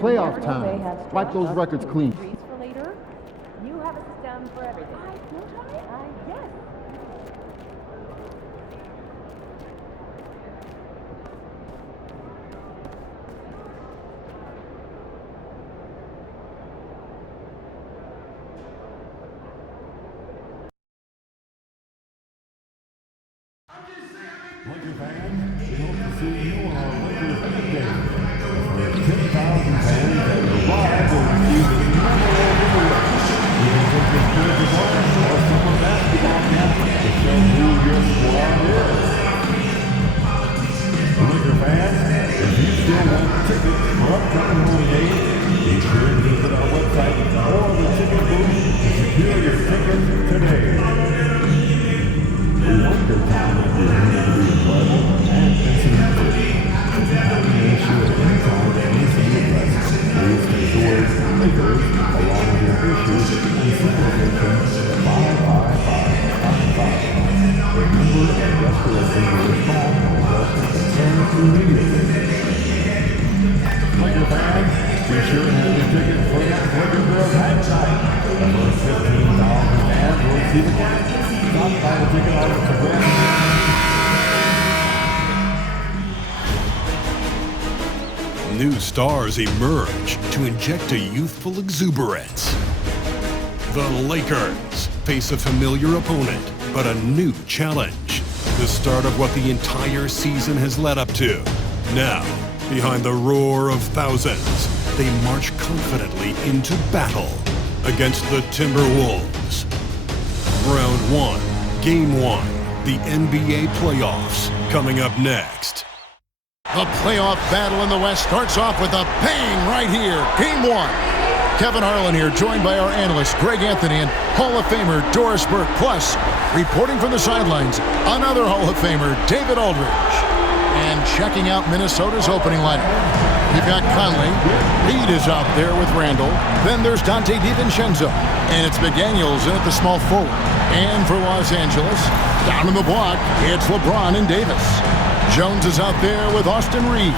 Playoff time. Wipe those records clean. You have a system for everything. Yes. Laker fans, we hope to see you on our Lakers fan day. For 10,000 fans that arrive will receive this memorable award. You can take this jersey home or summer basketball camp to show who your squad is. Laker fans, if you still want tickets for upcoming home games, be sure to visit our website or the ticket booth to secure your tickets today. We want your time at the end to be enjoyable and incident-free. If you have any issue at any time that needs to be addressed, please take the words Lakers along with your issues and send us to 55555. Remember that restoration will respond and address your concerns immediately. Laker fans, be sure to have your tickets for next Laker Girls Hang Night. The first 15,000 fans will receive a ticket. Stop by the ticket office to win. New stars emerge to inject a youthful exuberance. The Lakers face a familiar opponent, but a new challenge. The start of what the entire season has led up to. Now, behind the roar of thousands, they march confidently into battle against the Timberwolves. Round 1, Game 1, the NBA playoffs, coming up next. The playoff battle in the West starts off with a bang right here. Game 1. Kevin Harlan here, joined by our analyst Greg Anthony and Hall of Famer Doris Burke. Plus, reporting from the sidelines, another Hall of Famer, David Aldridge. And checking out Minnesota's opening lineup, you've got Conley. Reed is out there with Randall. Then there's Dante DiVincenzo. And it's McDaniels in at the small forward. And for Los Angeles, down in the block, it's LeBron and Davis. Jones is out there with Austin Reed.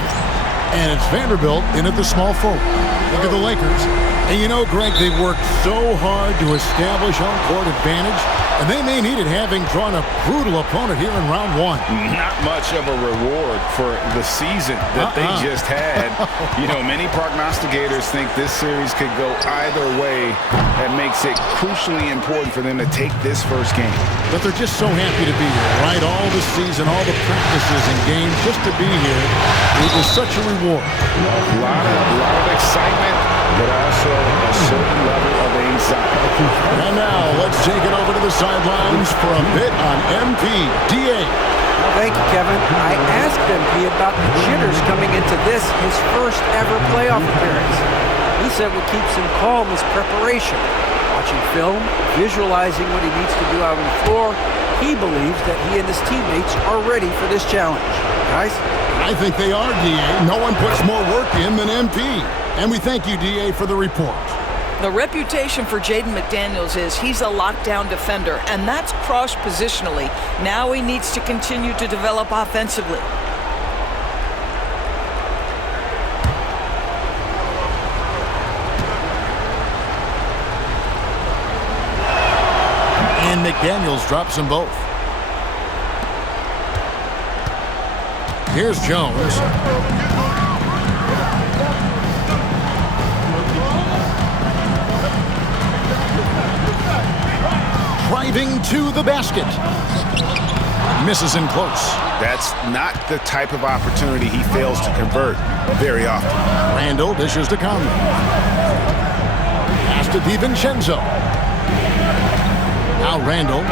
And it's Vanderbilt in at the small forward. Look at the Lakers. And you know, Greg, they've worked so hard to establish home court advantage, and they may need it, having drawn a brutal opponent here in round 1. Not much of a reward for the season that they just had. You know, many prognosticators think this series could go either way. That makes it crucially important for them to take this first game. But they're just so happy to be here, right? All the season, all the practices and games, just to be here. It was such a reward. A lot of excitement, but also a certain level of anxiety. And now, let's take it over to the sidelines for a bit on MP. D.A. Thank you, Kevin. I asked MP about the jitters coming into this, his first ever playoff appearance. He said what keeps him calm is preparation. Watching film, visualizing what he needs to do out on the floor, he believes that he and his teammates are ready for this challenge. Guys? I think they are, D.A. No one puts more work in than MP. And we thank you, D.A., for the report. The reputation for Jaden McDaniels is he's a lockdown defender, and that's cross-positionally. Now he needs to continue to develop offensively. And McDaniels drops them both. Here's Jones. Driving to the basket. Misses in close. That's not the type of opportunity he fails to convert very often. Randall dishes to Conley. Pass to DiVincenzo. Now Randall.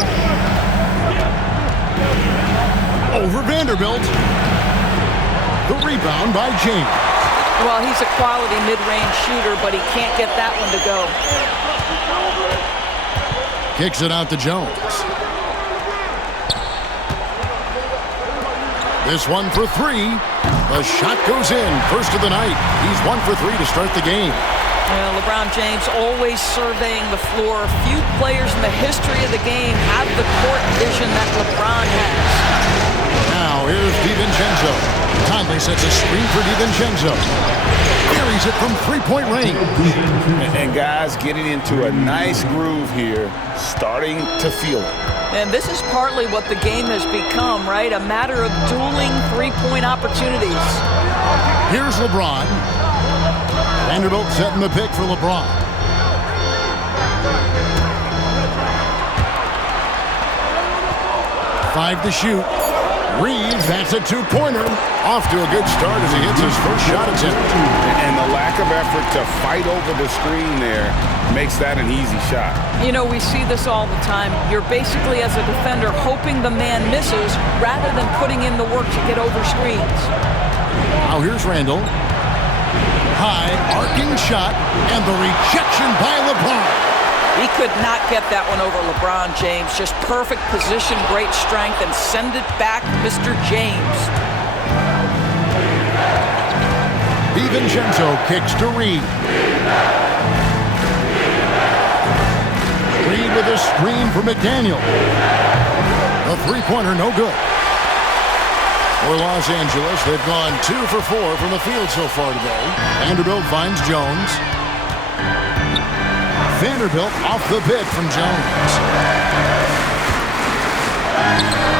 Over Vanderbilt. The rebound by James. Well, he's a quality mid-range shooter, but he can't get that one to go. Kicks it out to Jones. This one for 3. The shot goes in. First of the night. He's 1 for 3 to start the game. Well, LeBron James always surveying the floor. Few players in the history of the game have the court vision that LeBron has. Now Now here's DiVincenzo. Conley sets a screen for DiVincenzo. Carries it from three-point range. And guys getting into a nice groove here, starting to feel it. And this is partly what the game has become, right? A matter of dueling three-point opportunities. Here's LeBron. Vanderbilt setting the pick for LeBron. Five to shoot. Reeves, that's a two-pointer. Off to a good start as he hits his first shot attempt. And the lack of effort to fight over the screen there makes that an easy shot. You know, we see this all the time. You're basically, as a defender, hoping the man misses rather than putting in the work to get over screens. Now here's Randall. High, arcing shot, and the rejection by LeBron. He could not get that one over LeBron James. Just perfect position, great strength, and send it back, Mr. James. DiVincenzo kicks to Reed. Reed with a screen for McDaniel. A three-pointer, no good. For Los Angeles, they've gone 2 for 4 from the field so far today. Vanderbilt finds Jones. Vanderbilt off the pick from Jones.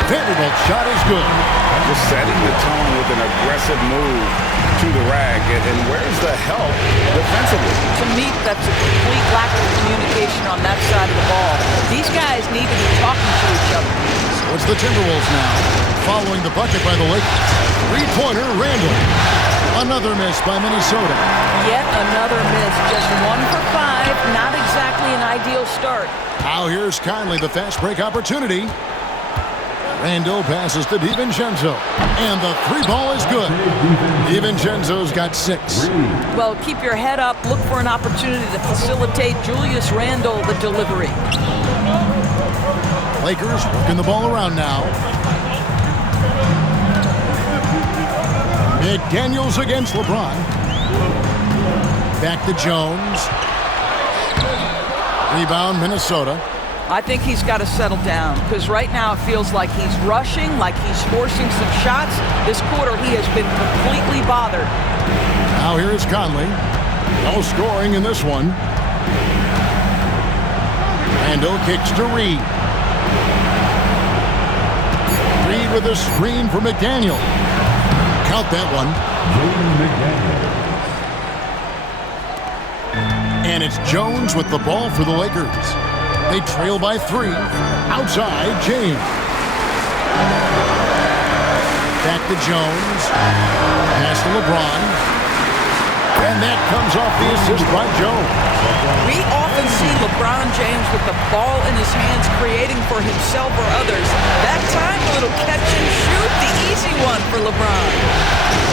Vanderbilt's shot is good. Just setting the tone with an aggressive move to the rack. And where's the help defensively? To me, that's a complete lack of communication on that side of the ball. These guys need to be talking to each other. So it's the Timberwolves now, following the bucket by the Lakers. Three-pointer, Randall. Another miss by Minnesota. Yet another miss. Just 1 for 5. Not exactly an ideal start. Now here's Conley, the fast break opportunity. Randall passes to DiVincenzo. And the three ball is good. DiVincenzo's got 6. Well, keep your head up. Look for an opportunity to facilitate Julius Randle the delivery. Lakers working the ball around now. McDaniels against LeBron. Back to Jones. Rebound, Minnesota. I think he's got to settle down because right now it feels like he's rushing, like he's forcing some shots. This quarter he has been completely bothered. Now here is Conley. No scoring in this one. Randall kicks to Reed. Reed with a screen for McDaniel. Count that one. And it's Jones with the ball for the Lakers. They trail by 3. Outside, James. Back to Jones. Pass to LeBron. And that comes off the assist by Jones. We often see LeBron James with the ball in his hands creating for himself or others. That time, a little catch and shoot, the easy one for LeBron.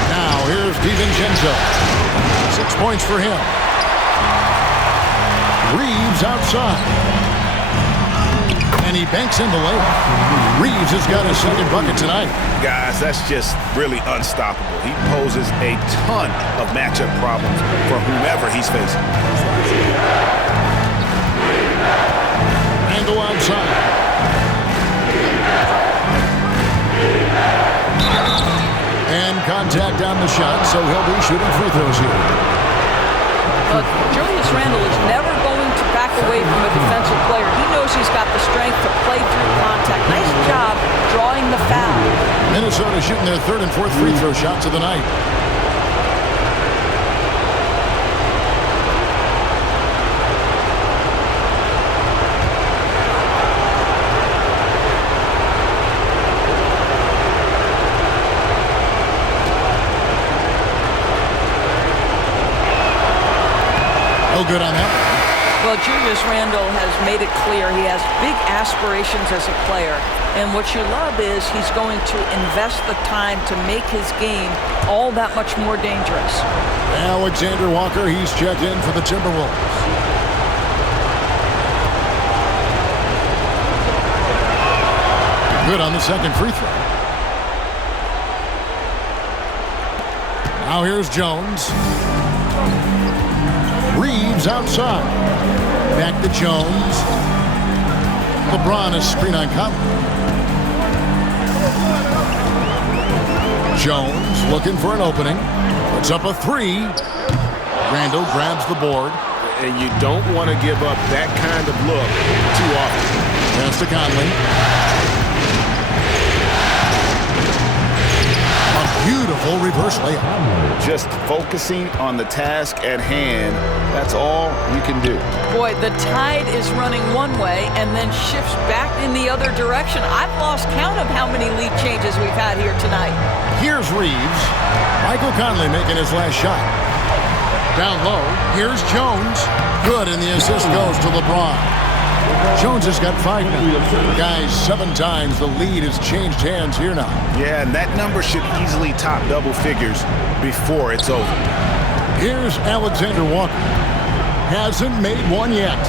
Now, here's DiVincenzo. 6 points for him. Reeves outside. And he banks in the layup. Reeves has got his second bucket tonight. Guys, that's just really unstoppable. He poses a ton of matchup problems for whomever he's facing. Randall outside. And contact on the shot, so he'll be shooting free throws here. But Julius Randle is never going to back away from a defensive player. He knows he's got the strength to play through contact. Nice job drawing the foul. Minnesota shooting their third and fourth free throw shots of the night. No good on that. Well, Julius Randle has made it clear he has big aspirations as a player. And what you love is he's going to invest the time to make his game all that much more dangerous. Alexander Walker, he's checked in for the Timberwolves. Good on the second free throw. Now here's Jones. Reeves outside. Back to Jones. LeBron is screen on Conley. Jones looking for an opening. Puts up a three. Randall grabs the board. And you don't want to give up that kind of look too often. Pass to Conley. A beautiful reverse layup. Just focusing on the task at hand, that's all you can do. Boy, the tide is running one way and then shifts back in the other direction. I've lost count of how many lead changes we've had here tonight. Here's Reeves. Michael Conley making his last shot. Down low, here's Jones. Good, and the assist goes to LeBron. Jones has got 5 now. Guys, 7 times the lead has changed hands here now. Yeah, and that number should easily top double figures before it's over. Here's Alexander Walker. Hasn't made one yet.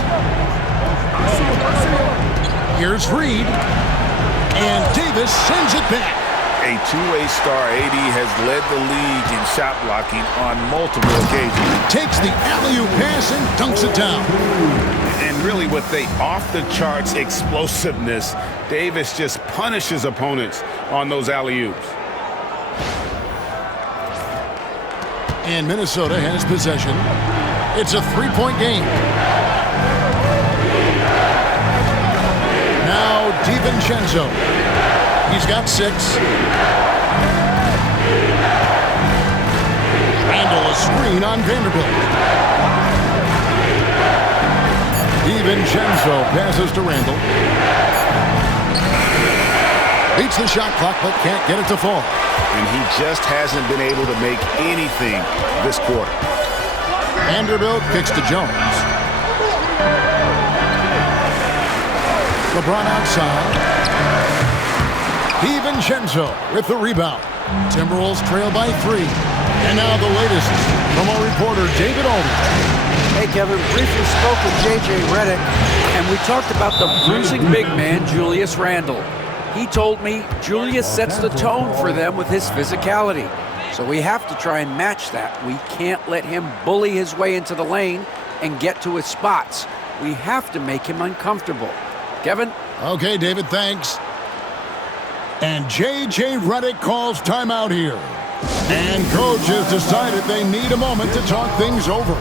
Here's Reed. And Davis sends it back. A two-way star, AD has led the league in shot blocking on multiple occasions. Takes the alley-oop pass and dunks it down. And really with the off-the-charts explosiveness, Davis just punishes opponents on those alley-oops. And Minnesota has possession. It's a 3-point game. Now DiVincenzo. He's got 6. Randall a screen on Vanderbilt. DiVincenzo passes to Randall. Beats the shot clock but can't get it to fall. And he just hasn't been able to make anything this quarter. Vanderbilt kicks to Jones. LeBron outside. DiVincenzo with the rebound. Timberwolves trail by 3. And now the latest from our reporter, David Aldridge. Hey, Kevin, briefly spoke with J.J. Redick, and we talked about the bruising big man, Julius Randle. He told me Julius sets the tone for them with his physicality. So we have to try and match that. We can't let him bully his way into the lane and get to his spots. We have to make him uncomfortable. Kevin? Okay, David, thanks. And J.J. Redick calls timeout here. And coach has decided they need a moment to talk things over.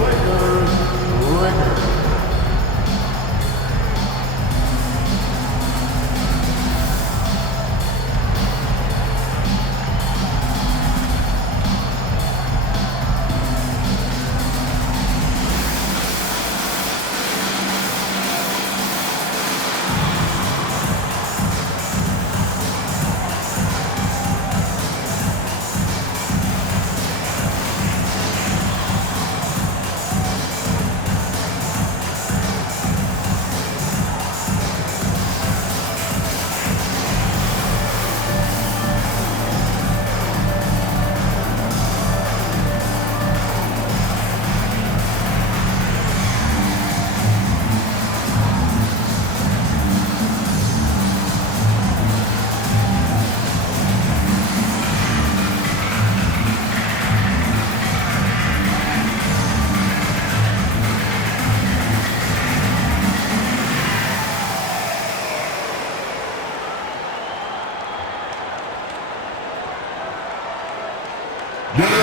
Lakers.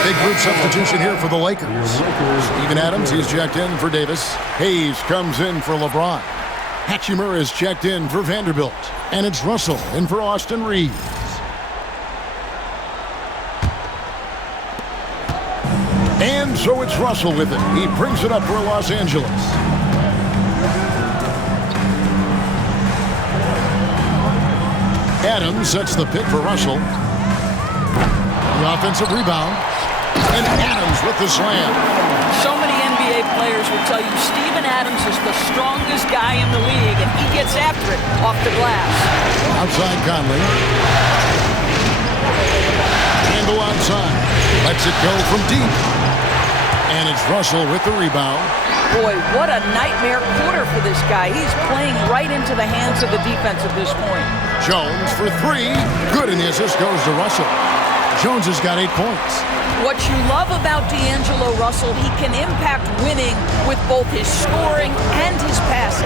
Big group substitution here for the Lakers. Steven Adams, he's checked in for Davis. Hayes comes in for LeBron. Hachimura is checked in for Vanderbilt. And it's Russell in for Austin Reeves. And so it's Russell with it. He brings it up for Los Angeles. Adams sets the pick for Russell. The offensive rebound. And Adams with the slam. So many NBA players will tell you Steven Adams is the strongest guy in the league, and he gets after it off the glass. Outside Conley. Handle outside. Lets it go from deep. And it's Russell with the rebound. Boy, what a nightmare quarter for this guy. He's playing right into the hands of the defense at this point. Jones for 3. Good, and the assist goes to Russell. Jones has got 8 points. What you love about D'Angelo Russell, he can impact winning with both his scoring and his passing.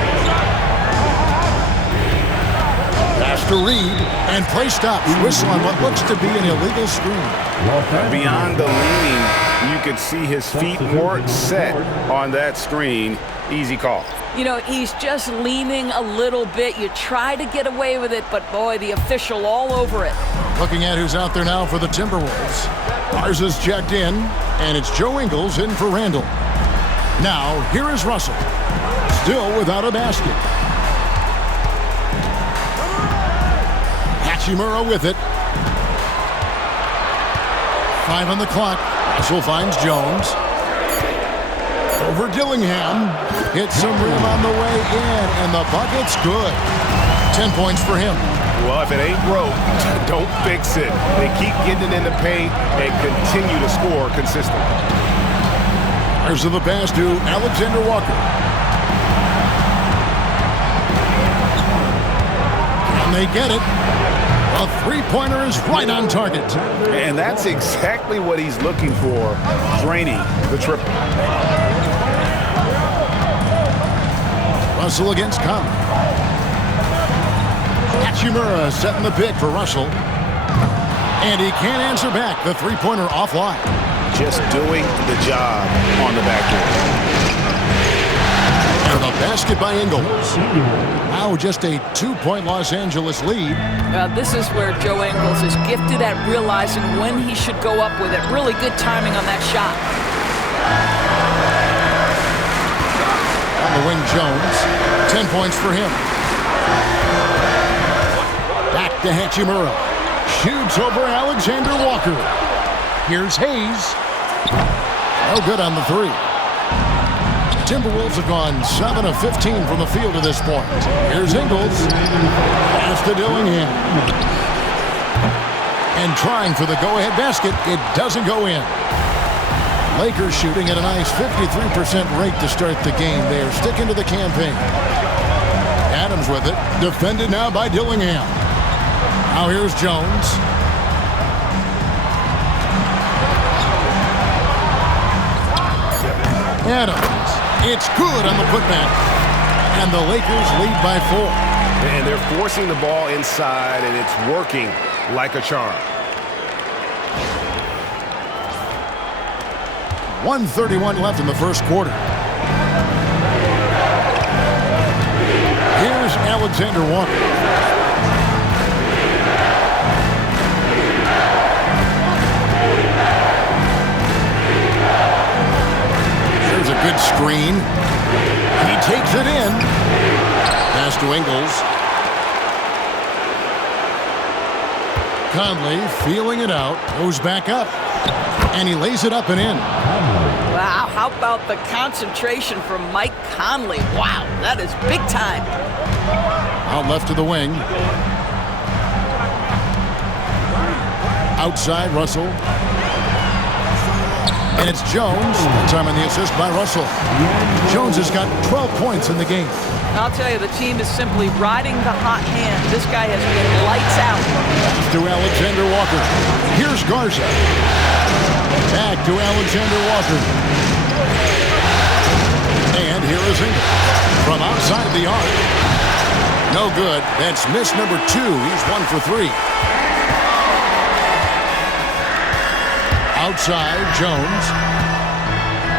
Pass to Reed, and play stops. Whistle on what looks to be an illegal screen. Beyond the leaning, you could see his feet weren't set on that screen. Easy call. You know, he's just leaning a little bit. You try to get away with it, but boy, the official all over it. Looking at who's out there now for the Timberwolves. Garza's checked in, and it's Joe Ingles in for Randall. Now, here is Russell. Still without a basket. Hachimura with it. 5 on the clock. Russell finds Jones. Over Dillingham. Hits some rim on the way in, and the bucket's good. 10 points for him. Well, if it ain't broke, don't fix it. They keep getting it in the paint and continue to score consistently. There's the pass to Alexander Walker. And they get it. A three-pointer is right on target. And that's exactly what he's looking for, draining the triple. Russell against Conley. Hachimura setting the pick for Russell. And he can't answer back. The three-pointer offline. Just doing the job on the backboard. And the basket by Ingles. Now just a 2-point Los Angeles lead. This is where Joe Ingles is gifted at realizing when he should go up with it. Really good timing on that shot. On the wing, Jones. 10 points for him. Back to Hachimura. Shoots over Alexander Walker. Here's Hayes. No good on the three. Timberwolves have gone 7 of 15 from the field to this point. Here's Ingles. Pass to Dillingham. And trying for the go-ahead basket. It doesn't go in. Lakers shooting at a nice 53% rate to start the game. They are sticking to the campaign. Adams with it. Defended now by Dillingham. Now here's Jones. Adams. It's good on the putback. And the Lakers lead by 4. And they're forcing the ball inside, and it's working like a charm. 1:31 left in the first quarter. Here's Alexander Walker. There's a good screen. He takes it in. Pass to Ingles. Conley feeling it out. Goes back up. And he lays it up and in. Wow, how about the concentration from Mike Conley? Wow, that is big time. Out left to the wing. Outside, Russell. And it's Jones. Time on the assist by Russell. Jones has got 12 points in the game. I'll tell you, the team is simply riding the hot hand. This guy has been lights out. To Alexander Walker. Here's Garza. Back to Alexander Walker. And here is Ingles. From outside the arc. No good. That's miss number 2. He's 1 for 3. Outside, Jones.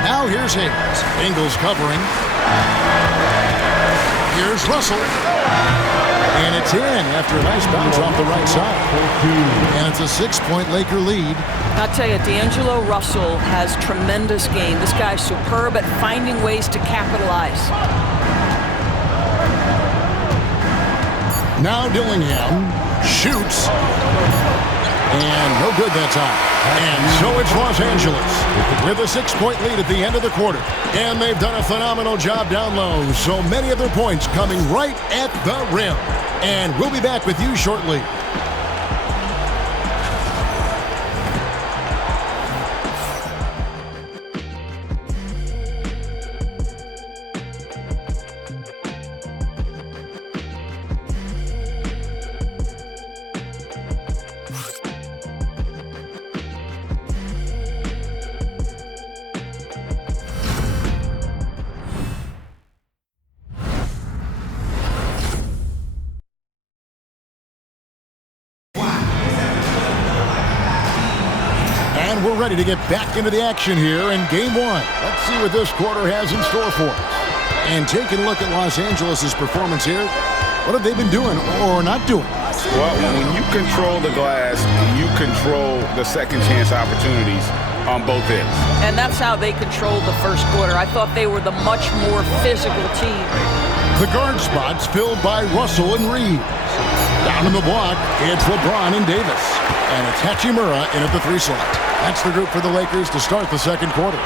Now here's Hayes. Ingles covering. Here's Russell. And it's in after a nice bounce off the right side. And it's a 6-point Laker lead. I'll tell you, D'Angelo Russell has tremendous game. This guy's superb at finding ways to capitalize. Now Dillingham shoots. And no good that time. And so it's Los Angeles with a 6-point lead at the end of the quarter. And they've done a phenomenal job down low. So many of their points coming right at the rim. And we'll be back with you shortly. we're ready to get back into the action here in Game 1. Let's see what this quarter has in store for us. And taking a look at Los Angeles' performance here, what have they been doing or not doing? Well, when you control the glass, you control the second chance opportunities on both ends. And that's how they controlled the first quarter. I thought they were the much more physical team. The guard spots filled by Russell and Reeves. Down in the block, it's LeBron and Davis. And it's Hachimura in at the 3 slot. That's the group for the Lakers to start the second quarter.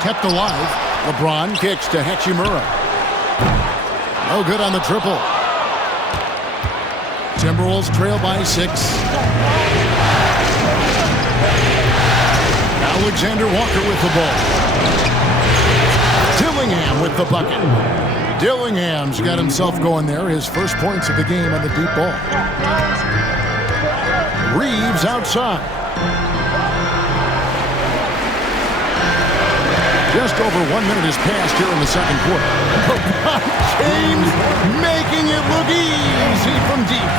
Kept alive, LeBron kicks to Hachimura. No good on the triple. Timberwolves trail by 6. Alexander Walker with the ball. Dillingham with the bucket. Dillingham's got himself going there. His first points of the game on the deep ball. Reeves outside. Just over 1 minute has passed here in the second quarter. LeBron James making it look easy from deep.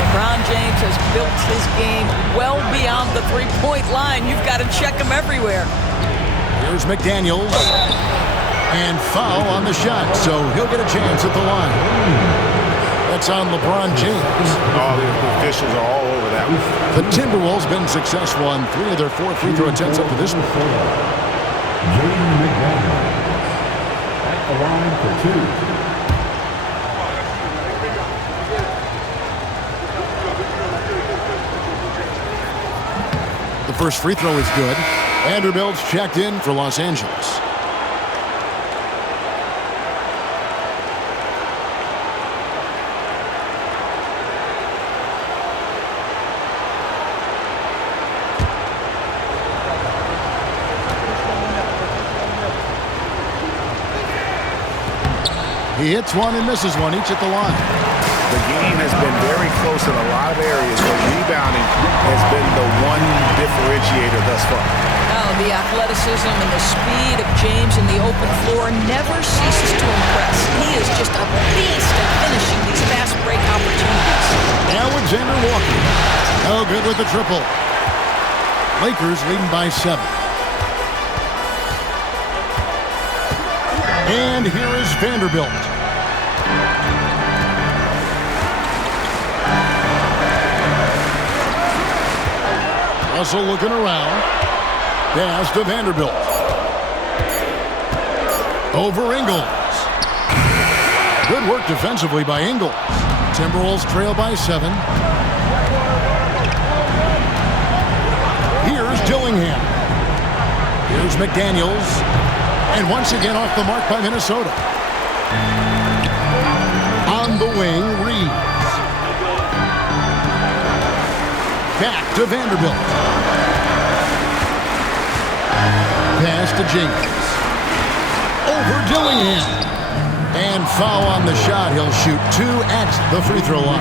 LeBron James has built his game well beyond the three-point line. You've got to check him everywhere. Here's McDaniels. And foul on the shot, so he'll get a chance at the line. That's on LeBron James. Oh, the officials are all over that one. The Timberwolves been successful on 3 of their 4 free throw attempts up to this point. Jaden McDaniel at the line for 2. The first free throw is good. Vanderbilt's checked in for Los Angeles. He hits one and misses one, each at the line. The game has been very close in a lot of areas where rebounding has been the one differentiator thus far. Oh, the athleticism and the speed of James in the open floor never ceases to impress. He is just a beast at finishing these fast break opportunities. Alexander Walker. No good with the triple. Lakers leading by 7. And here is Vanderbilt. Russell looking around. Pass to Vanderbilt. Over Ingles. Good work defensively by Ingles. Timberwolves trail by 7. Here's Dillingham. Here's McDaniels. And once again off the mark by Minnesota. On the wing, Reeves. Back to Vanderbilt. Pass to Jenkins. Over Dillingham. And foul on the shot. He'll shoot 2 at the free throw line.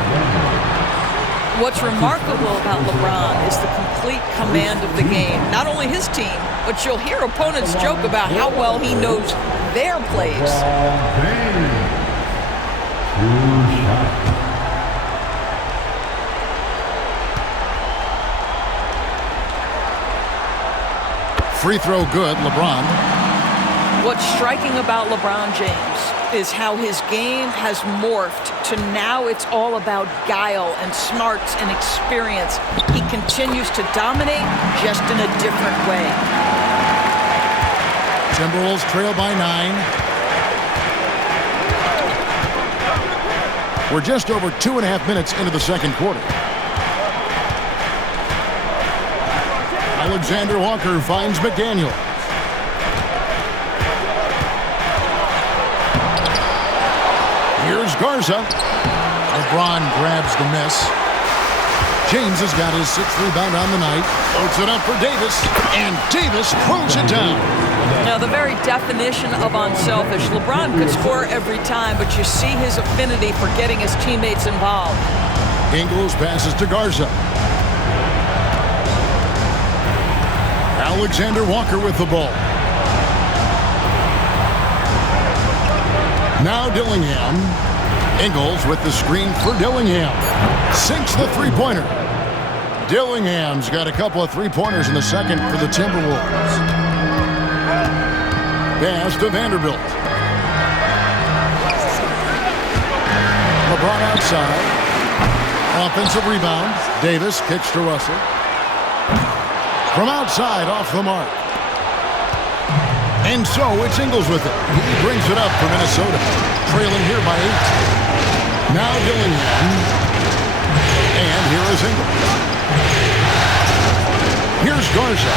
What's remarkable about LeBron is the complete command of the game. Not only his team, but you'll hear opponents joke about how well he knows their plays. Free throw good, LeBron. What's striking about LeBron James is how his game has morphed to now it's all about guile and smarts and experience. He continues to dominate just in a different way. Timberwolves trail by 9. We're just over 2.5 minutes into the second quarter. Alexander Walker finds McDaniel. Here's Garza. LeBron grabs the miss. James has got his 6th rebound on the night. Puts it up for Davis, and Davis throws it down. Now, the very definition of unselfish. LeBron could score every time, but you see his affinity for getting his teammates involved. Ingles passes to Garza. Alexander Walker with the ball. Now Dillingham. Ingles with the screen for Dillingham. Sinks the three-pointer. Dillingham's got a couple of three-pointers in the second for the Timberwolves. Pass to Vanderbilt. LeBron outside. Offensive rebound. Davis kicks to Russell. From outside, off the mark. And so it's Ingles with it. He brings it up for Minnesota. Trailing here by 8. Now Dillingham. And here is Ingles. Here's Garza.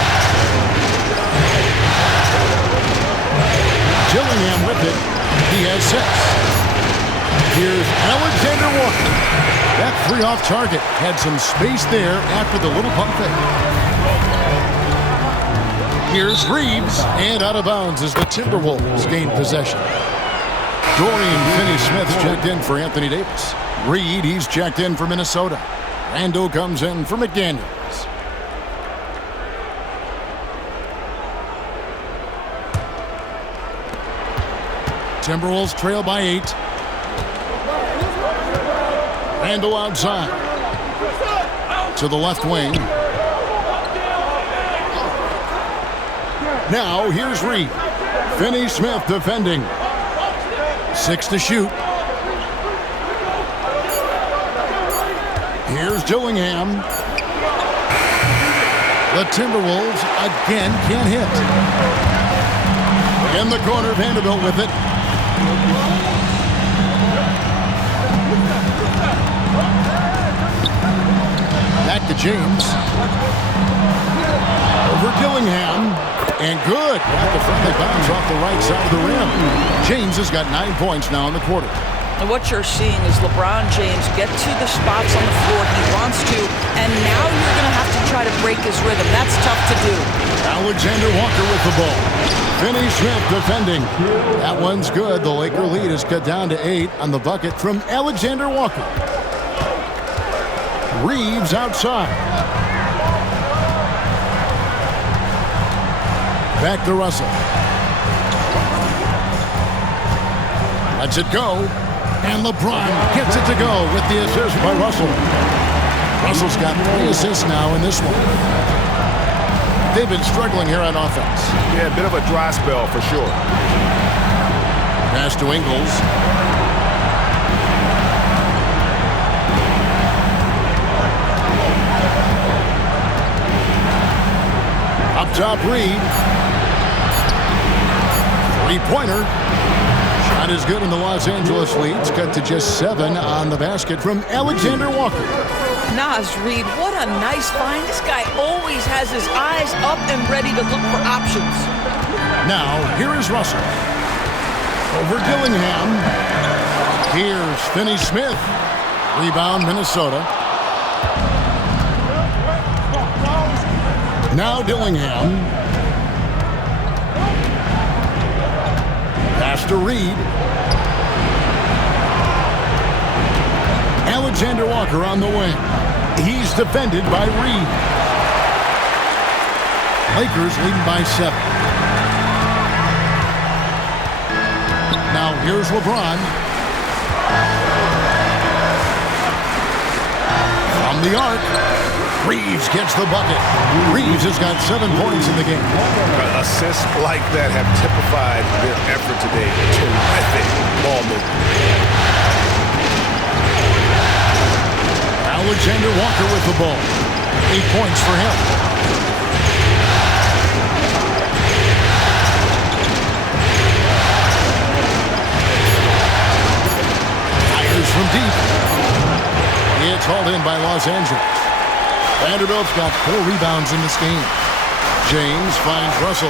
Dillingham with it. He has 6. Here's Alexander Walker. That 3 off target had some space there after the little pump fake. Here's Reeves, and out of bounds as the Timberwolves gain possession. Dorian Finney-Smith's checked in for Anthony Davis. Reed, he's checked in for Minnesota. Randall comes in for McDaniels. Timberwolves trail by 8. Randall outside. To the left wing. Now here's Reed. Finney-Smith defending. 6 to shoot. Here's Dillingham. The Timberwolves again can't hit. In the corner, Vanderbilt with it. Back to James. Over Dillingham. And good. At the friendly bounce off the right side of the rim. James has got 9 points now in the quarter. And what you're seeing is LeBron James get to the spots on the floor he wants to, and now you're going to have to try to break his rhythm. That's tough to do. Alexander Walker with the ball. Finney-Smith defending. That one's good. The Laker lead is cut down to 8 on the bucket from Alexander Walker. Reeves outside. Back to Russell. Lets it go. And LeBron gets it to go with the assist by Russell. Russell's got 3 assists now in this one. They've been struggling here on offense. Yeah, a bit of a dry spell for sure. Pass to Ingles. Up top, Reed. 3-pointer. Shot is good, and the Los Angeles leads cut to just 7 on the basket from Alexander Walker. Naz Reed, what a nice find. This guy always has his eyes up and ready to look for options. Now, here is Russell. Over Dillingham. Here's Finney-Smith. Rebound, Minnesota. Now Dillingham. Pass to Reed. Alexander Walker on the wing. He's defended by Reed. Lakers leading by 7. Now here's LeBron. From the arc. Reeves gets the bucket. Reeves has got 7 points in the game. Assists like that have typified their effort today. Terrific ball movement. Alexander Walker with the ball. 8 points for him. Fires from deep. It's hauled in by Los Angeles. Vanderbilt's got 4 rebounds in this game. James finds Russell.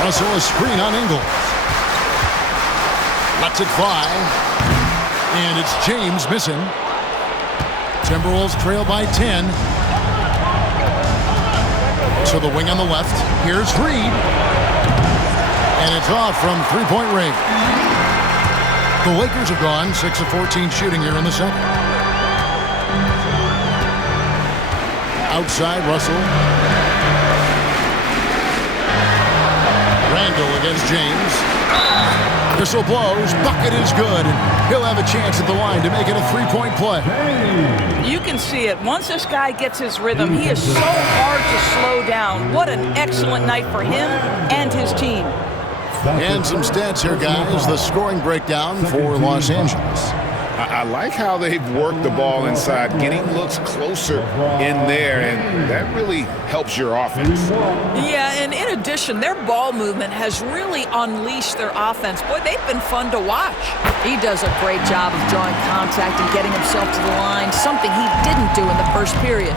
Russell a screen on Ingles. Lets it fly. And it's James missing. Timberwolves trail by 10. To the wing on the left. Here's Reed. And it's off from 3-point range. The Lakers have gone 6 of 14 shooting here in the second. Outside, Russell. Randall against James. Whistle blows. Bucket is good. And he'll have a chance at the line to make it a three-point play. You can see it. Once this guy gets his rhythm, he is so hard to slow down. What an excellent night for him and his team. And some stats here, guys. The scoring breakdown for Los Angeles. I like how they've worked the ball inside, getting looks closer in there, and that really helps your offense. Yeah, and in addition, their ball movement has really unleashed their offense. Boy, they've been fun to watch. He does a great job of drawing contact and getting himself to the line, something he didn't do in the first period.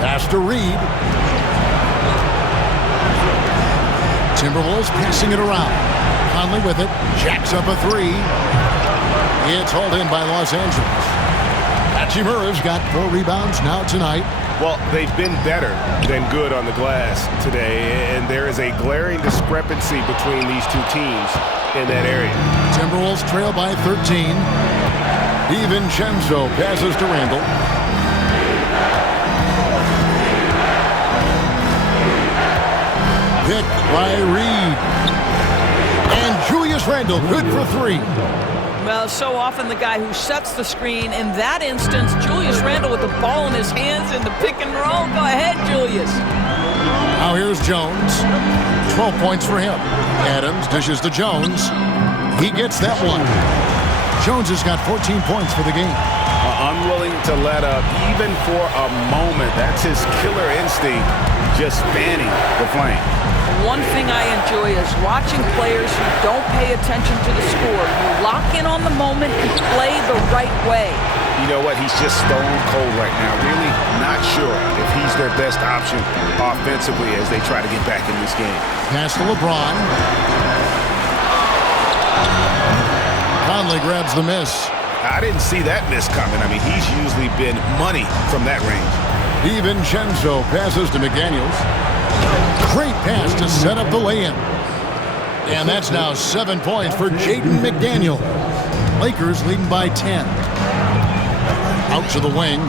Pass to Reed. Timberwolves passing it around. Conley with it. Jacks up a three. It's hauled in by Los Angeles. Hachimura's got 4 rebounds now tonight. Well, they've been better than good on the glass today, and there is a glaring discrepancy between these two teams in that area. Timberwolves trail by 13. DiVincenzo passes to Randall. Picked by Reed. And Julius Randle, good for 3. Well, so often the guy who sets the screen. In that instance, Julius Randle with the ball in his hands in the pick and roll. Go ahead, Julius. Now here's Jones. 12 points for him. Adams dishes to Jones. He gets that one. Jones has got 14 points for the game. Unwilling to let up, even for a moment. That's his killer instinct, just fanning the flame. One thing I enjoy is watching players who don't pay attention to the score. You lock in on the moment and play the right way. You know what? He's just stone cold right now. Really not sure if he's their best option offensively as they try to get back in this game. Pass to LeBron. Conley grabs the miss. I didn't see that miss coming. I mean, he's usually been money from that range. DiVincenzo passes to McDaniels. Great pass to set up the lay-in. And that's now 7 points for Jaden McDaniel. Lakers leading by 10. Out to the wing.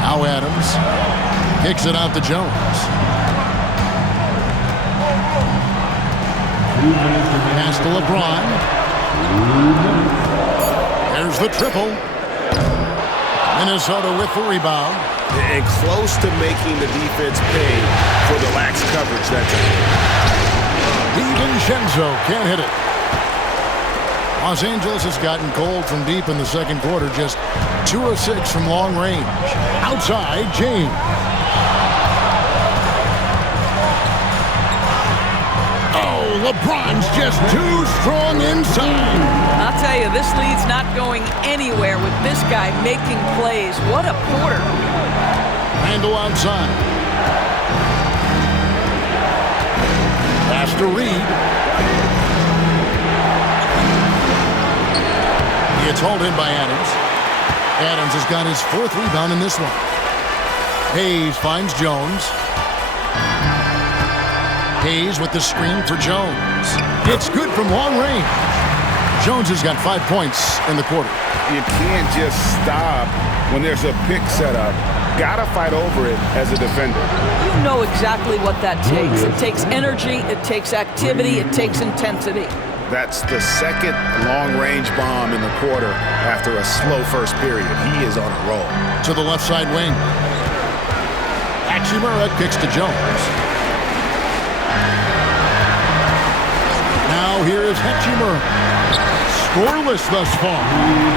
Now Adams kicks it out to Jones. Pass to LeBron. There's the triple. Minnesota with the rebound. And close to making the defense pay for the lax coverage that time. DiVincenzo can't hit it. Los Angeles has gotten cold from deep in the second quarter. Just 2 of 6 from long range. Outside, James. LeBron's just too strong inside. I'll tell you, this lead's not going anywhere with this guy making plays. What a quarter. Randall outside. Pass to Reed. It's hauled in by Adams. Adams has got his 4th rebound in this one. Hayes finds Jones. Hayes with the screen for Jones. It's good from long range. Jones has got 5 points in the quarter. You can't just stop when there's a pick set up. Gotta fight over it as a defender. You know exactly what that takes. It takes energy, it takes activity, it takes intensity. That's the second long-range bomb in the quarter after a slow first period. He is on a roll. To the left side wing. Hachimura kicks to Jones. Now here is Hachimura. Scoreless thus far.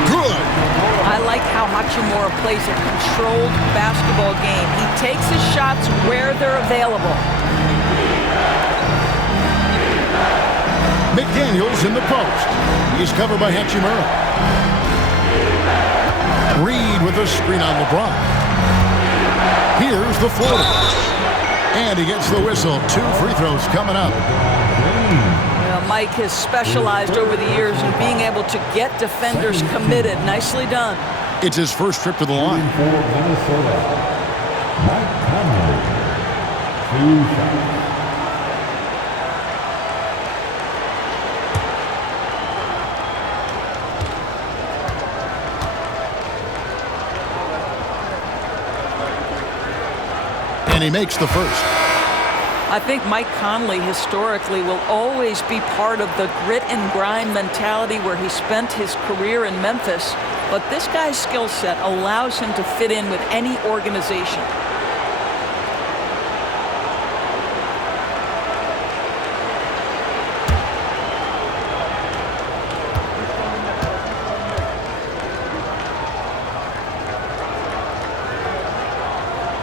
Good. I like how Hachimura plays a controlled basketball game. He takes his shots where they're available. McDaniels in the post. He's covered by Hachimura. Reed with a screen on LeBron. Here's the floater. And he gets the whistle. 2 free throws coming up. Well, Mike has specialized over the years in being able to get defenders committed. Nicely done. It's his first trip to the line. For Minnesota, Mike Conley, 2 shots. And he makes the first. I think Mike Conley historically will always be part of the grit and grind mentality where he spent his career in Memphis, but this guy's skill set allows him to fit in with any organization.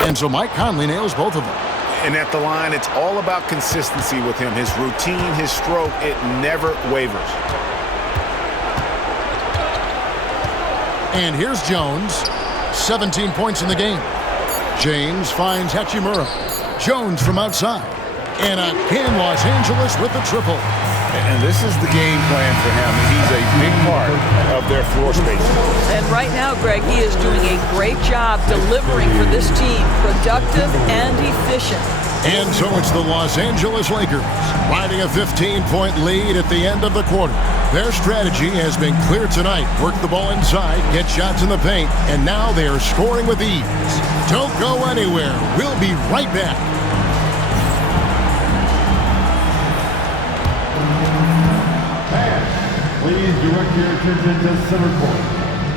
And so Mike Conley nails both of them. And at the line, it's all about consistency with him. His routine, his stroke, it never wavers. And here's Jones. 17 points in the game. James finds Hachimura. Jones from outside. And again, Los Angeles with the triple. And this is the game plan for him. He's a big part of their floor spacing. And right now, Greg, he is doing a great job delivering for this team, productive and efficient. And so it's the Los Angeles Lakers riding a 15-point lead at the end of the quarter. Their strategy has been clear tonight. Work the ball inside, get shots in the paint, and now they are scoring with ease. Don't go anywhere. We'll be right back. Please direct your attention to center court.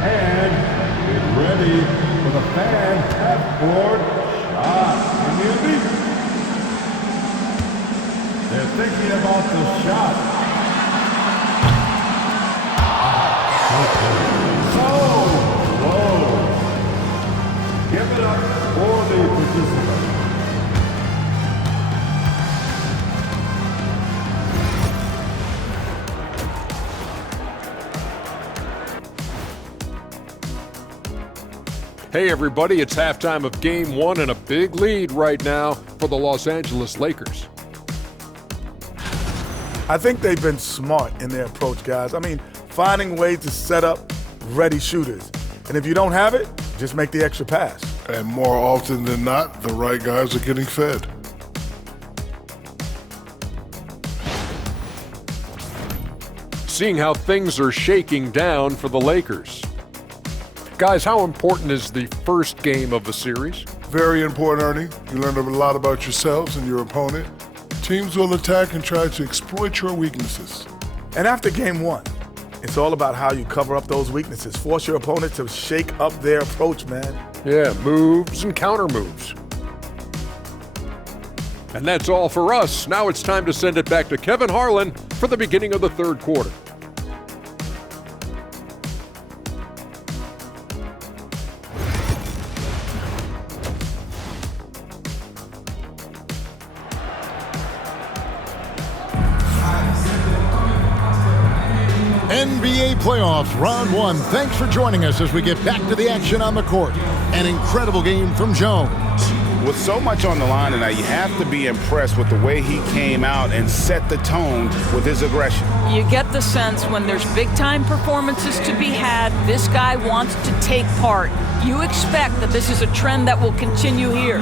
And get ready for the fan half-court shot. Community. They're thinking about the shot. So low. Give it up for the participants. Hey everybody, it's halftime of Game 1 and a big lead right now for the Los Angeles Lakers. I think they've been smart in their approach, guys. I mean, finding ways to set up ready shooters. And if you don't have it, just make the extra pass. And more often than not, the right guys are getting fed. Seeing how things are shaking down for the Lakers. Guys, how important is the first game of the series? Very important, Ernie. You learn a lot about yourselves and your opponent. Teams will attack and try to exploit your weaknesses. And after game 1, it's all about how you cover up those weaknesses. Force your opponent to shake up their approach, man. Yeah, moves and counter moves. And that's all for us. Now it's time to send it back to Kevin Harlan for the beginning of the third quarter. NBA playoffs, round 1. Thanks for joining us as we get back to the action on the court. An incredible game from Jones. With so much on the line tonight, you have to be impressed with the way he came out and set the tone with his aggression. You get the sense when there's big-time performances to be had, this guy wants to take part. You expect that this is a trend that will continue here.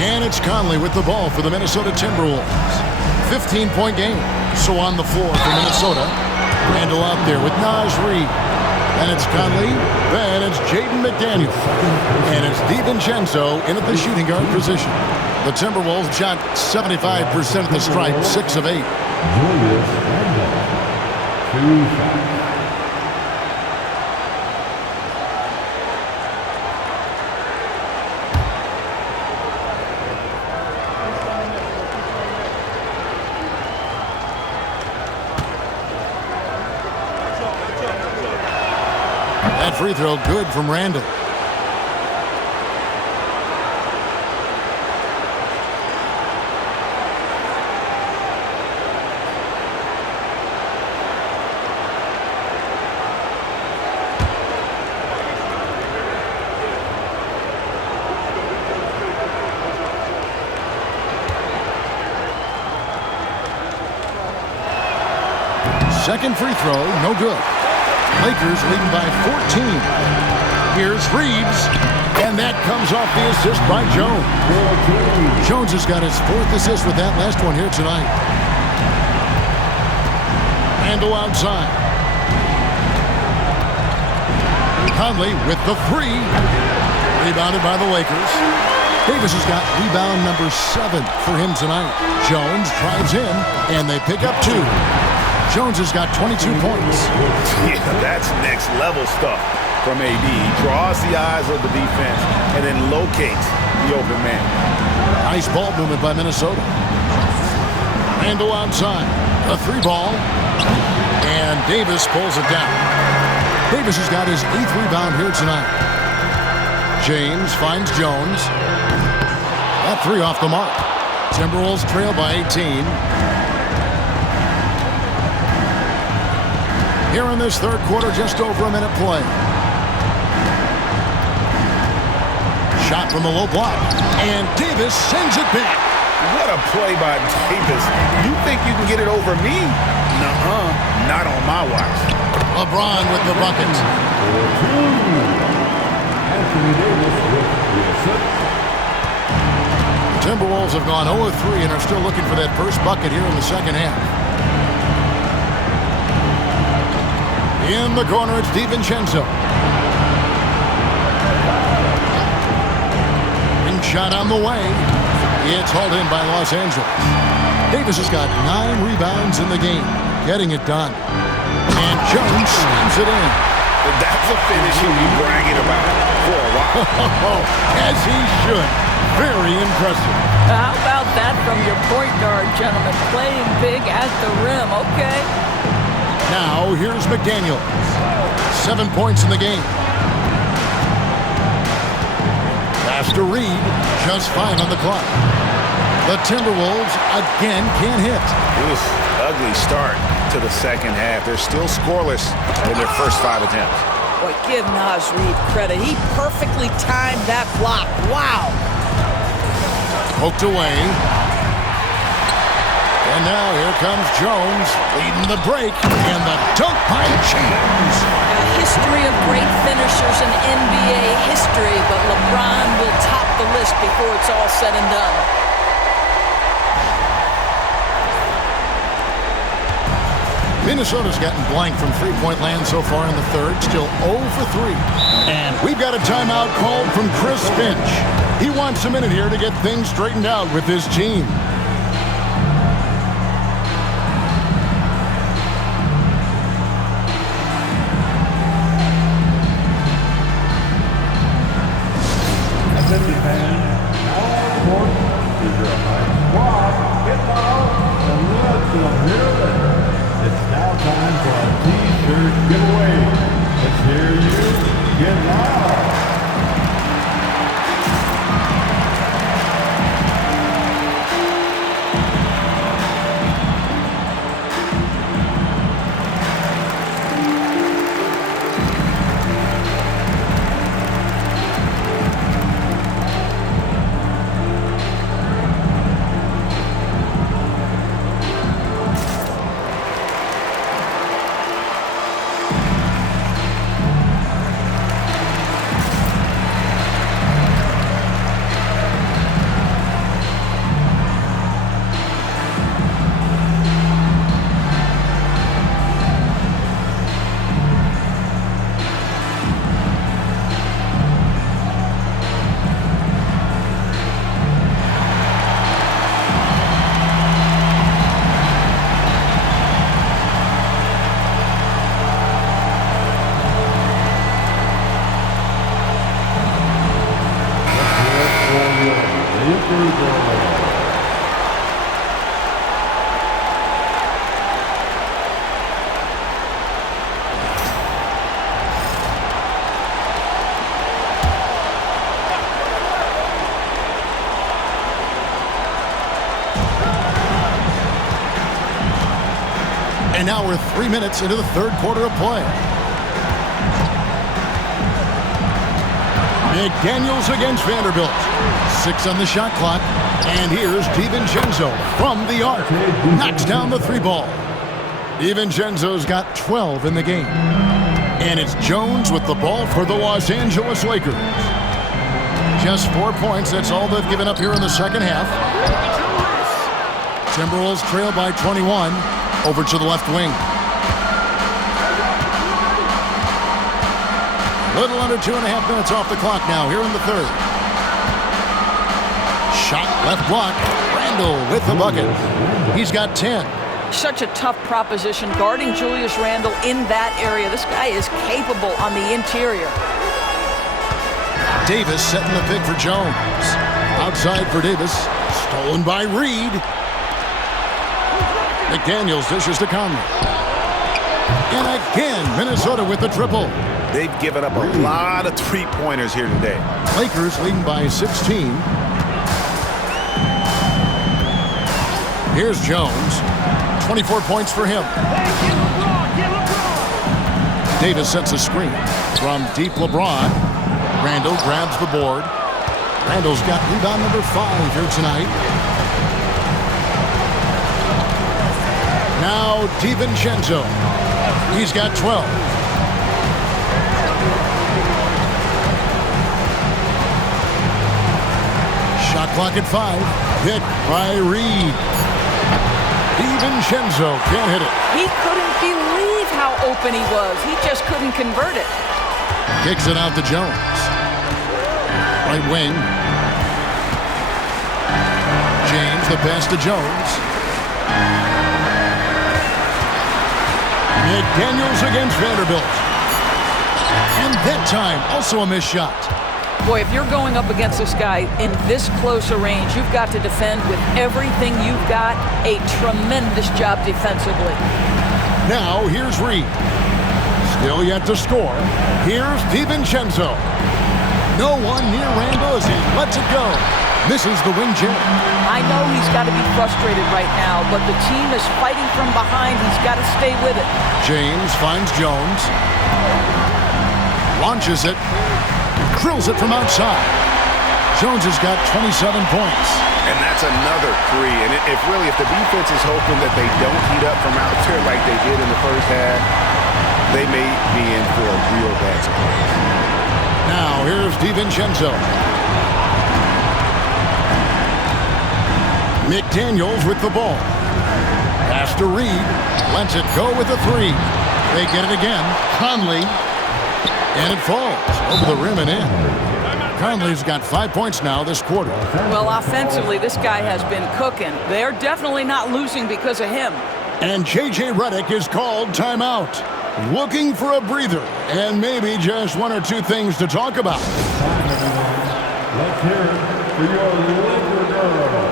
And it's Conley with the ball for the Minnesota Timberwolves. 15-point game. So on the floor for Minnesota. Randall out there with Naz Reid. And it's Conley. Then it's Jaden McDaniel. And it's DiVincenzo in at the shooting guard position. The Timberwolves shot 75% at the stripe, 6 of 8. Julius Randle. 2 shots. That free throw good from Randall. Second free throw, no good. Lakers leading by 14. Here's Reeves, and that comes off the assist by Jones. Jones has got his 4th assist with that last one here tonight. Randall outside. Conley with the three. Rebounded by the Lakers. Davis has got rebound number 7 for him tonight. Jones drives in, and they pick up 2. Jones has got 22 points. Yeah, that's next level stuff from AD. He draws the eyes of the defense and then locates the open man. Nice ball movement by Minnesota. Randle outside. A 3-ball. And Davis pulls it down. Davis has got his 8th rebound here tonight. James finds Jones. That 3 off the mark. Timberwolves trail by 18. Here in this third quarter, just over a minute play. Shot from the low block. And Davis sends it back. What a play by Davis. You think you can get it over me? Nuh-uh. Not on my watch. LeBron with the bucket. The Timberwolves have gone 0-3 and are still looking for that first bucket here in the second half. In the corner, it's DiVincenzo. Ring shot on the way. It's hauled in by Los Angeles. Davis has got 9 rebounds in the game, getting it done. And Jones slams it in. That's a finish he'll be bragging about for a while. As he should. Very impressive. How about that from your point guard, gentlemen? Playing big at the rim, okay? Now, here's McDaniels. 7 points in the game. Pass to Reed. Just 5 on the clock. The Timberwolves again can't hit. Oof, ugly start to the second half. They're still scoreless in their first 5 attempts. Boy, give Naz Reid credit. He perfectly timed that block. Wow. Poked away. And now here comes Jones leading the break. And the dunk by James. A history of great finishers in NBA history, but LeBron will top the list before it's all said and done. Minnesota's gotten blank from three-point land so far in the third, still 0 for 3. And we've got a timeout called from Chris Finch. He wants a minute here to get things straightened out with his team. It's now time for a T-shirt giveaway. Let's hear you get loud. And now we're 3 minutes into the third quarter of play. McDaniels against Vanderbilt. 6 on the shot clock. And here's DiVincenzo from the arc. Knocks down the 3-ball. DiVincenzo's got 12 in the game. And it's Jones with the ball for the Los Angeles Lakers. Just 4 points. That's all they've given up here in the second half. Timberwolves trail by 21. Over to the left wing. Little under 2.5 minutes off the clock now here in the third. Shot left block. Randall with the bucket. He's got 10. Such a tough proposition guarding Julius Randle in that area. This guy is capable on the interior. Davis setting the pick for Jones. Outside for Davis. Stolen by Reed. McDaniels dishes to Conley. And again, Minnesota with the triple. They've given up a lot of three-pointers here today. Lakers leading by 16. Here's Jones. 24 points for him. Davis sets a screen from deep LeBron. Randall grabs the board. Randall's got rebound number 5 here tonight. Now DiVincenzo. He's got 12. Shot clock at 5. Hit by Reed. DiVincenzo can't hit it. He couldn't believe how open he was. He just couldn't convert it. Kicks it out to Jones. Right wing. James, the pass to Jones. McDaniels against Vanderbilt. And that time, also a missed shot. Boy, if you're going up against this guy in this close a range, you've got to defend with everything you've got. A tremendous job defensively. Now, here's Reed. Still yet to score. Here's DiVincenzo. No one near Randall as he lets it go. Misses the wing jam. I know he's got to be frustrated right now, but the team is fighting from behind. He's got to stay with it. James finds Jones. Launches it. Drills it from outside. Jones has got 27 points. And that's another three. And if the defense is hoping that they don't heat up from out there like they did in the first half, they may be in for a real bad surprise. Now, here's DiVincenzo. McDaniels with the ball. Pass to Reed. Lets it go with a 3. They get it again. Conley. And it falls over the rim and in. Conley's got 5 points now this quarter. Well, offensively, this guy has been cooking. They're definitely not losing because of him. And J.J. Redick is called timeout. Looking for a breather and maybe just 1 or 2 things to talk about. Let's hear it for your Laker girl.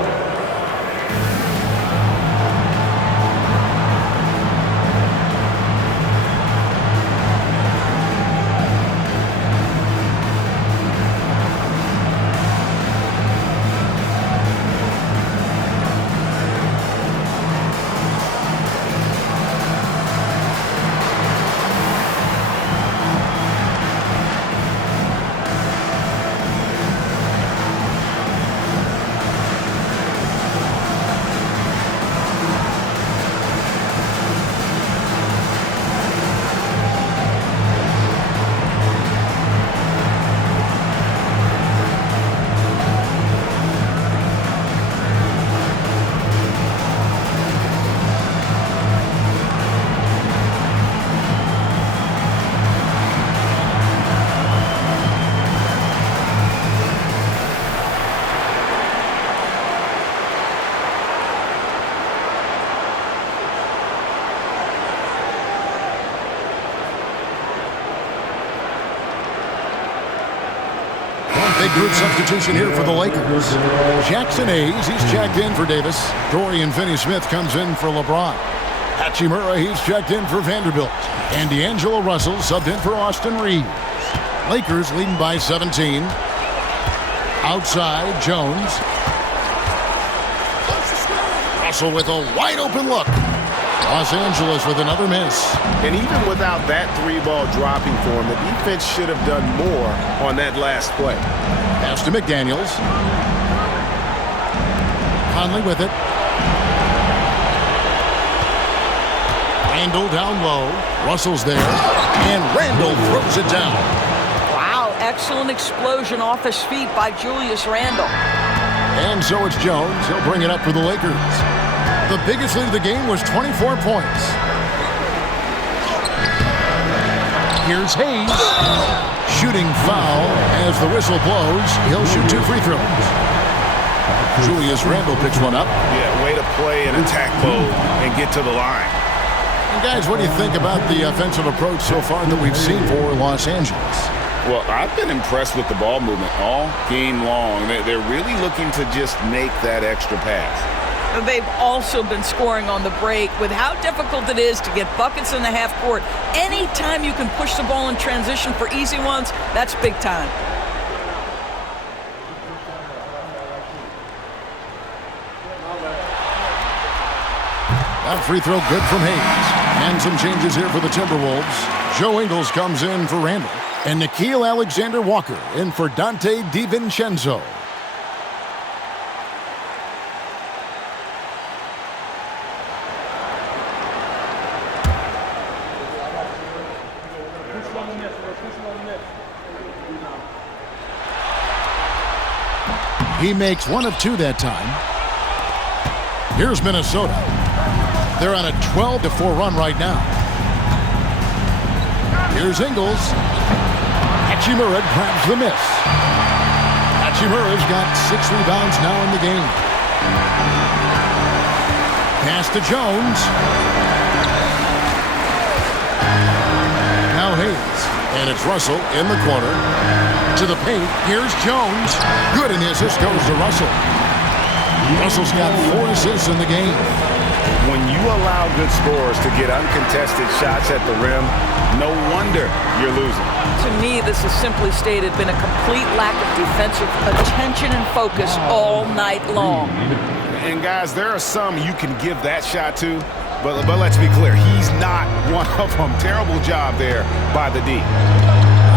Big group substitution here for the Lakers. Jackson Hayes, he's checked in for Davis. Dorian Finney-Smith comes in for LeBron. Hachimura, he's checked in for Vanderbilt. And D'Angelo Russell subbed in for Austin Reeves. Lakers leading by 17. Outside, Jones. Russell with a wide open look. Los Angeles with another miss. And even without that 3-ball dropping for him, the defense should have done more on that last play. Pass to McDaniels. Conley with it. Randall down low. Russell's there. And Randall throws it down. Wow, excellent explosion off his feet by Julius Randle. And so it's Jones. He'll bring it up for the Lakers. The biggest lead of the game was 24 points. Here's Hayes. Shooting foul as the whistle blows. He'll shoot 2 free throws. Julius Randle picks one up. Yeah, way to play in attack mode and get to the line. And guys, what do you think about the offensive approach so far that we've seen for Los Angeles? Well, I've been impressed with the ball movement all game long. They're really looking to just make that extra pass. They've also been scoring on the break. With how difficult it is to get buckets in the half court, anytime you can push the ball in transition for easy ones, that's big time. That free throw good from Hayes. And some changes here for the Timberwolves. Joe Ingles comes in for Randle. And Nickeil Alexander-Walker in for Dante DiVincenzo. He makes 1 of 2 that time. Here's Minnesota. They're on a 12-4 run right now. Here's Ingles. Hachimura grabs the miss. Hachimura's got 6 rebounds now in the game. Pass to Jones. Now Hayes. And it's Russell in the corner. To the paint. Here's Jones. Good, and the assist goes to Russell. Russell's got 4 assists in the game. When you allow good scorers to get uncontested shots at the rim, no wonder you're losing. To me, this is simply stated been a complete lack of defensive attention and focus all night long. And guys, there are some you can give that shot to, but let's be clear, he's not one of them. Terrible job there by the D.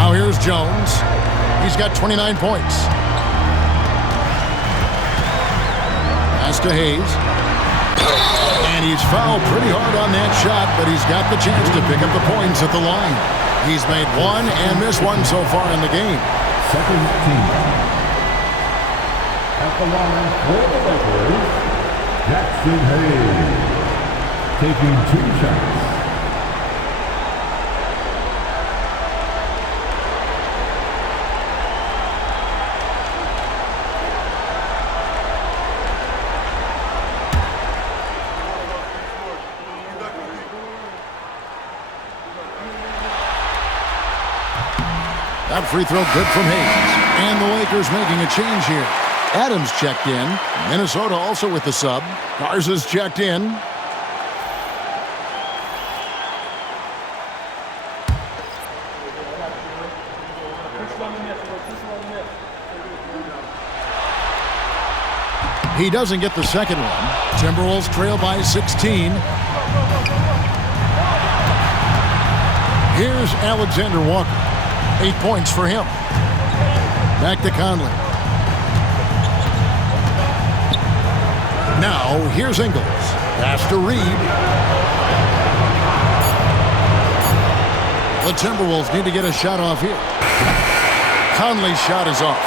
Now here's Jones. He's got 29 points. Pass to Hayes. And he's fouled pretty hard on that shot, but he's got the chance to pick up the points at the line. He's made 1 and missed 1 so far in the game. Second team. At the line for the Lakers, Jackson Hayes. Taking 2 shots. That free throw good from Hayes. And the Lakers making a change here. Adams checked in. Minnesota also with the sub. Garza's checked in. He doesn't get the second one. Timberwolves trail by 16. Here's Alexander Walker. 8 points for him. Back to Conley. Now, here's Ingles. Pass to Reed. The Timberwolves need to get a shot off here. Conley's shot is off.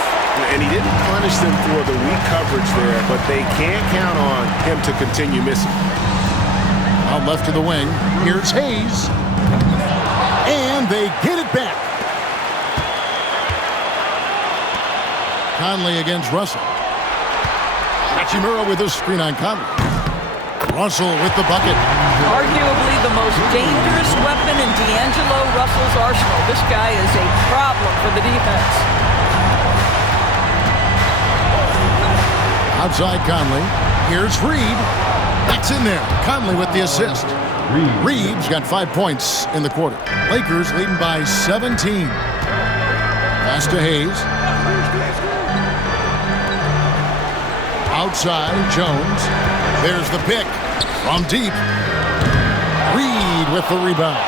And he didn't punish them for the weak coverage there, but they can't count on him to continue missing. Out left to the wing. Here's Hayes. And they get it back. Conley against Russell. Hachimura with a screen on Conley. Russell with the bucket. Arguably the most dangerous weapon in D'Angelo Russell's arsenal. This guy is a problem for the defense. Outside Conley. Here's Reed. That's in there. Conley with the assist. Reed's got 5 points in the quarter. Lakers leading by 17. Pass to Hayes. Outside, Jones. There's the pick from deep. Reed with the rebound.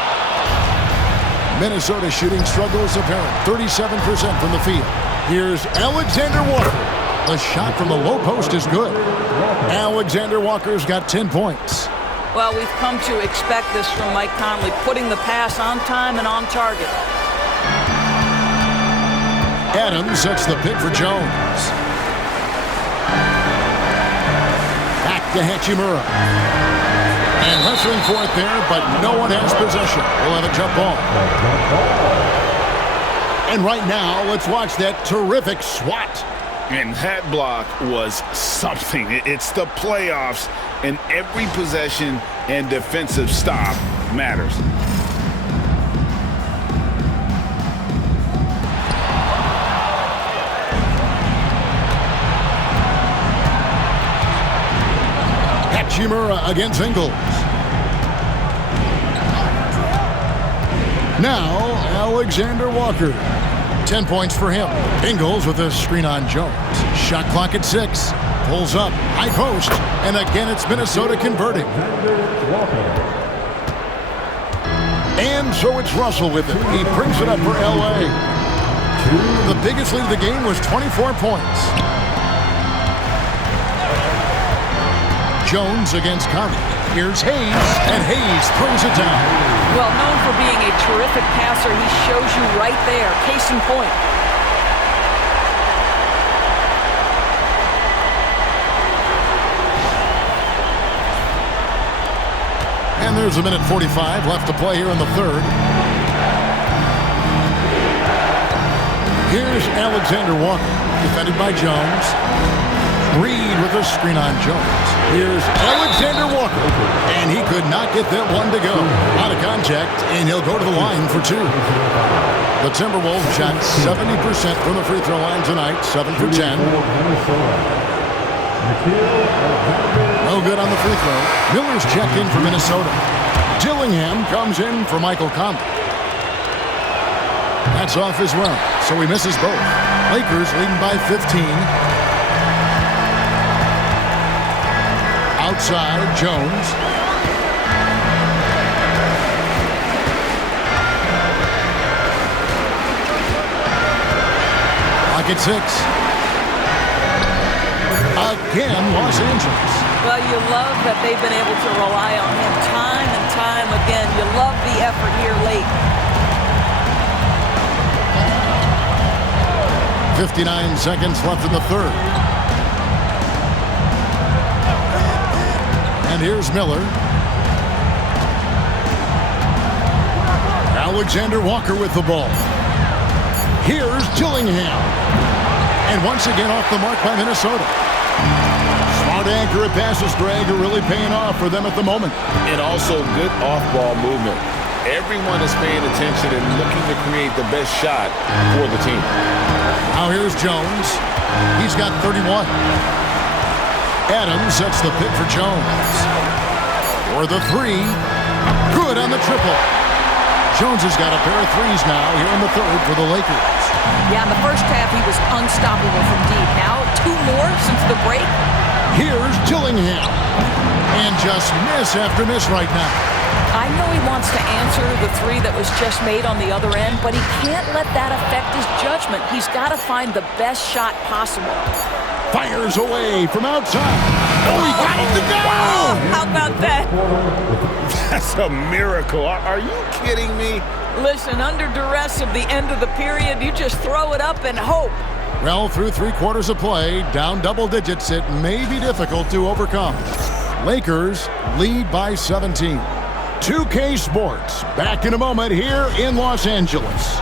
Minnesota shooting struggles apparent. 37% from the field. Here's Alexander Walker. The shot from the low post is good. Alexander Walker's got 10 points. Well, we've come to expect this from Mike Conley, putting the pass on time and on target. Adams sets the pick for Jones. Back to Hachimura. And wrestling for it there, but no one has possession. We'll have a jump ball. And right now, let's watch that terrific swat. And that block was something. It's the playoffs, and every possession and defensive stop matters. Hachimura against Ingles. Now, Alexander Walker. 10 points for him. Ingles with a screen on Jones. Shot clock at 6. Pulls up. High post. And again, it's Minnesota converting. And so it's Russell with it. He brings it up for L.A. The biggest lead of the game was 24 points. Jones against Curry. Here's Hayes, and Hayes throws it down. Well, known for being a terrific passer, he shows you right there. Case in point. And there's a minute 45 left to play here in the third. Here's Alexander Walker, defended by Jones. Reed with a screen on Jones. Here's Alexander Walker, and he could not get that one to go. Out of contact, and he'll go to the line for 2. The Timberwolves shot 70% from the free throw line tonight, 7 for 10. No good on the free throw. Miller's checked in for Minnesota. Dillingham comes in for Michael Conley. That's off as well, so he misses both. Lakers leading by 15. Outside, Jones. Clock at 6. Again, Los Angeles. Well, you love that they've been able to rely on him time and time again. You love the effort here late. 59 seconds left in the third. And here's Miller. Alexander Walker with the ball. Here's Dillingham. And once again off the mark by Minnesota. Smart accurate passes, Greg, are really paying off for them at the moment. And also good off-ball movement. Everyone is paying attention and looking to create the best shot for the team. Now here's Jones. He's got 31. Adams sets the pick for Jones. For the 3. Good on the triple. Jones has got a pair of threes now here in the third for the Lakers. Yeah, in the first half, he was unstoppable from deep. Now, 2 more since the break. Here's Dillingham. And just miss after miss right now. I know he wants to answer the 3 that was just made on the other end, but he can't let that affect his judgment. He's got to find the best shot possible. Fires away from outside. Oh, he got it to go! How about that? That's a miracle. Are you kidding me? Listen, under duress of the end of the period, you just throw it up and hope. Well, through 3 quarters of play, down double digits, it may be difficult to overcome. Lakers lead by 17. 2K Sports, back in a moment here in Los Angeles.